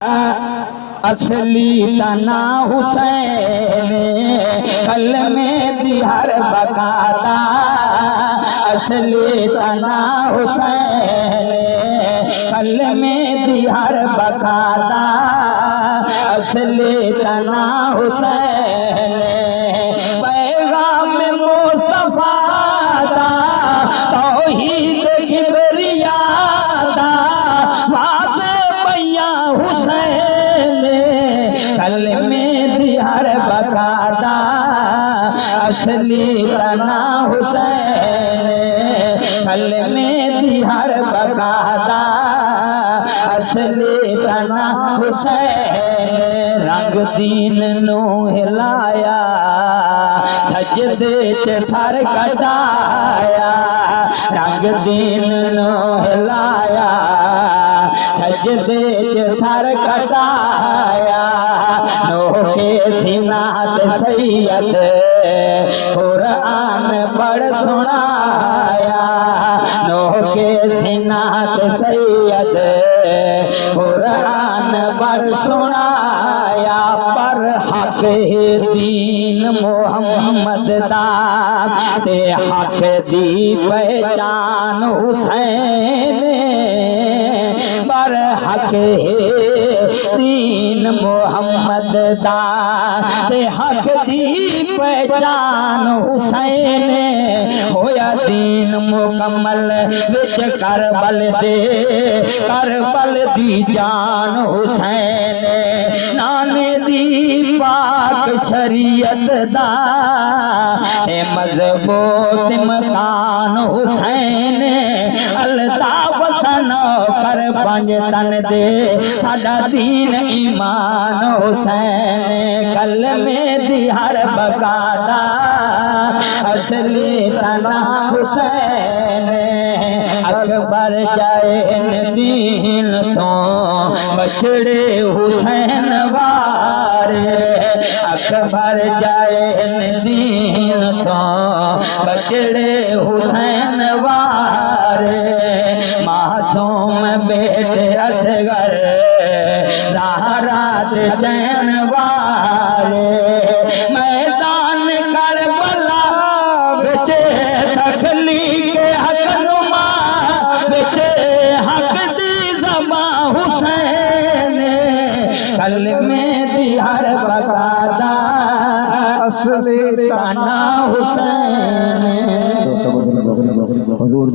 اصلی تنا حسین کلمے دی ہر بقادا اصلی تنا حسین کلمے دی ہر بقادا اصلی تنا حسین پیغام مصطفیٰ دا توحید کبریا دا واضح بیاں حسین کلمے دی ہر بقادا اصلی تنا حسین کلمے دی ہر بقادا اصلی تنا حسین رنگ دین نو ہلایا سجدے چ سر کٹایا رنگ دین نو ہلایا سجدے چ سر کٹایا نوح کے سینہ تے سید قرآن پڑھ سنایا نوح کے سینہ تے سید قرآن پڑھ سنایا پر حق دین محمد دا تے حق دی پہچان حسین پر حق دین محمد دا تے حق دی پہچان حسین ہویا دین مکمل وچ کربل دی جان حسین نانے دی پاک شریعت دا اے مضبوط مکان حسین الطاف سنو کر پنج تن دے ساڈا دین ایمان حسین کلمے دی ہر بقادا اصلی تنا حسین اکبر جائے دین تو بچڑے حسین وارے اکبر جائے دین تو بچڑے حسین وارے معصوم بیٹے اصغر زہرا تے چین والے میدان کربلا وچ تخلیق حق نما وچ حق دی زباں حسین کلمے دی ہر بقادا اصلی تنا حسین حضور